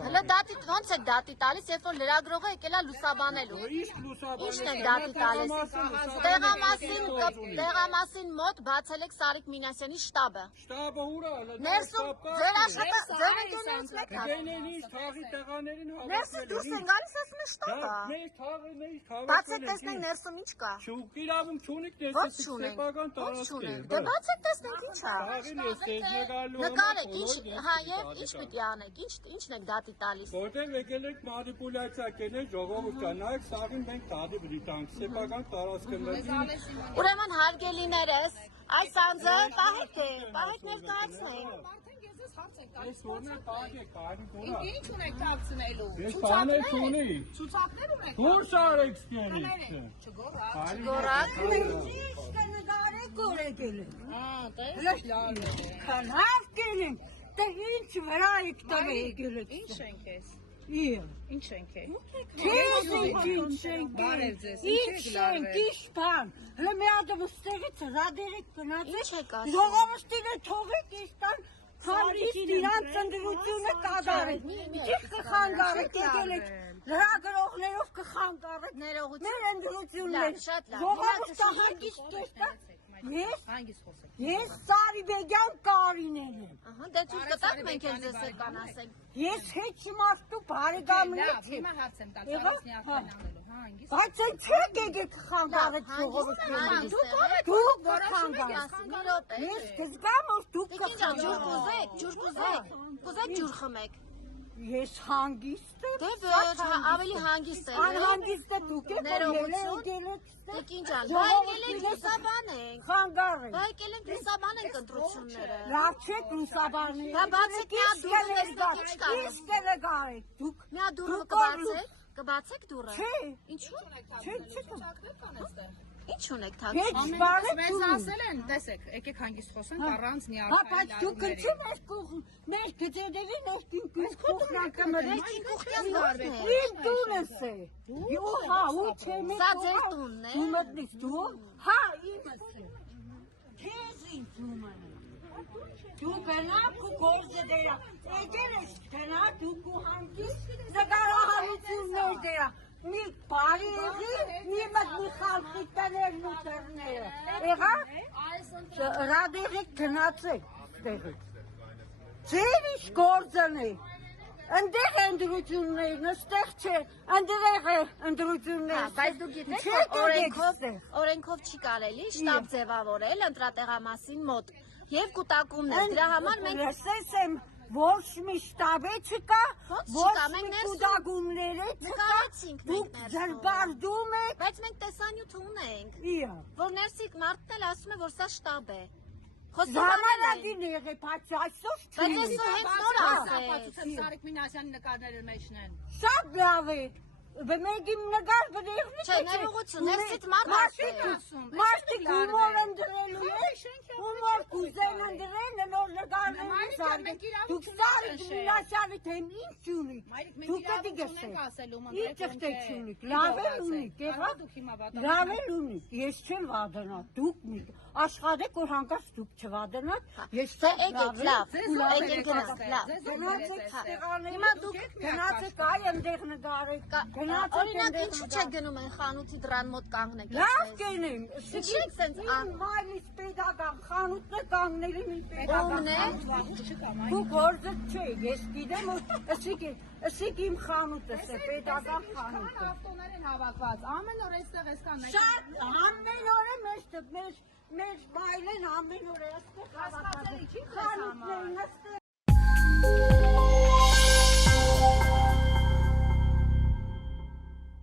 Հələ դատի ոնց եք դատի տալիս, երբ որ լրագրողը եկել է լուսաբանելու։ Ի՞նչն եք դատի տալիս։ Տեղամասին մոտ բացել եք Սարիկ Մինասյանի շտաբը։ Շտաբը ուրա, ներսում ձեր ընկերներից մեկն է։ Ներսում դուրս են գալիս ասում է շտաբը։ Բացեք տեսնենք ներսում ինչ կա։ Իրավունք չունեք Ո՞նց չունենք։ Դե բացեք տեսնենք ինչ է։ Նկարեք, հա եւ ինչ պիտի անեք, ինչն եք դատի տալիս։ Որտեղ եկել եք մանիպուլյացիա կենեք ժողովուրդը, նայեք սաղին մենք դատի պիտի տանք, սեփական տարածքը։ Ուրեմն հարգելիներս, այս անձը պահեք ներկայացնենք։ Ես ո՞րն է տագեք, կարի դորա։ Ինչ ունեք թաքցնելու։ Ես բաներ չունի։ Ցուցակներ ունեք։ Դուրս արեք ստերից։ Գորակ։ Նկարեք գորեկել են։ Տես լավ է։ Քանավ կելին, դե ինչ վրա եք տվել եկել եք։ Ինչ ենք ես։ Ինչ ենք է։ Քեզ ինչ ենք։ Բարև ձեզ։ Ինչ ենք, ինչ բան։ Հələ մի հատ ստեղից ռադերեք գնացեք։ Ինչ եք ասում։ Ժողովրդին թողեք իստան Հարիստ իրանց ընդրությունը կադարեք։ Ինչ կխանգարեք եկել եք։ Լրագրողներով կխանգարեք։ Ներողություն։ Մեր ընդրություններ։ Շատ լավ։ Ժողովուրդը հանգիստ կերտա։ Հանգիստ խոսեք։ Ես Սարիբեգյան Կարինեն եմ։ Ահա, դե ցույց կտակ մենք էլ ձեզ կան ասենք։ Ես հետ մարդու բարեկամներից եմ։ Հիմա հարց եմ տալ, ցավացնի ախտանալու, հա, հանգիստ։ Բայց այն չեք եկեք խանգարեք ժողովրդին։ Դուք խանգարեք։ Մի րոպե։ Ես կզգամ, որ դուք Ինչ ջուր կուզեք։ Կուզեք ջուր խմեք։ Ես հանգիստ եմ։ Դե ոչ, ավելի հանգիստ եք։ Անհանգիստ է դուք եք Ներողություն։ ելեք։ Դե ինչ ան։ Բա եկել ենք լուսաբանենք։ Խանգարեք։ Բա եկել ենք լուսաբանենք ընտրությունները։ Լավ չեք լուսաբանի։ Դա բացեք մի հատ դուռը տեսնեք ինչ կա։ Ինչ կգարեք դուք։ Մի հատ դուռը կբացեք։ Կբացեք դուռը։ Չէ։ Ինչու՞։ Չէ։ Ինչ ունեք Ես թաքցնում։ բանը Մեզ չունեմ։ ասել են, տեսեք, եկեք հանգիստ խոսենք առանց Հա, նիարդային բայց դուք ինչի մեր կողմ, մեր գծերդերի մեր կողմնակը մրեք։ Իմ տունս է։ Հա, ու չէ մեր Սա ձեր տունն է։ Դու մտնից դու։ Հա, իմս է։ Քեզ իմ տունը։ Դու գնաք ու գործը դերա։ Եկել ես գնա դուք ու հանգիստ նկարահանություններ դերա։ Մի բարի եղի, մի մտնի խալխի տներն ու տերները։ Եղա, ռադերեք գնացեք տեղից։ Ձեր ինչ գործն է։ Ընդեղ է ընդրություններն, ստեղ չէ, ընդեղ է ընդրությունները։ Բայց դուք գիտեք, օրենքով չի կարելի շտաբ ձևավորել ընտրատեղամասին մոտ եւ կուտակումներ։ Դրա համար մենք լսես եմ ոչ մի շտաբե չկա, ոչ մի կուտակումներ չկա, դուք ձրբարդում եք։ Բայց մենք տեսանյութ ունենք, որ ներսի մարդն էլ ասում է, որ սա շտաբ է։ Ժամանակին եղե, բայց այսօր Բայց չի։ այսօր հենց նոր ասեց։ Սարիկ Մինասյանի նկարները մեջն են։ Շատ լավ է։ Մեկի նկար բերեխնի Չէ, ներողություն, ներսից մարդ ասում։ Մարդիկ հումոր են դրելու ես, հումոր կուզեն են դրել, նոր նկարներ զարգել։ Դուք Սարիկ Մինասյանի թեմ ինչ ունիք, դուք էդի գսեք, ինչ եղտեք չունիք, լավ էլ ունիք, լավ էլ ունիք, ես չեմ վադենա, դուք աշխատեք, որ հանկարծ դուք չվադենաք, ես չեմ լավ Օրինակ ինչու՞ չեք գնում այն խանութի դռան մոտ կանգնեք։ Լավ կենեմ, Չեք սենց մայլից պետական խանութն է կանգնելի մի Ո՞մն է։ Դու գործը չէ, ես գիտեմ, որ ըսիկ իմ խանութս է, պետական խանութը։ Ավտոներ են հավաքված, ամեն օր այստեղ էս կան։ Շատ ամեն օր է մեր մայլեն ամեն օր է այստեղ հավաքված։ Խանութներն այստեղ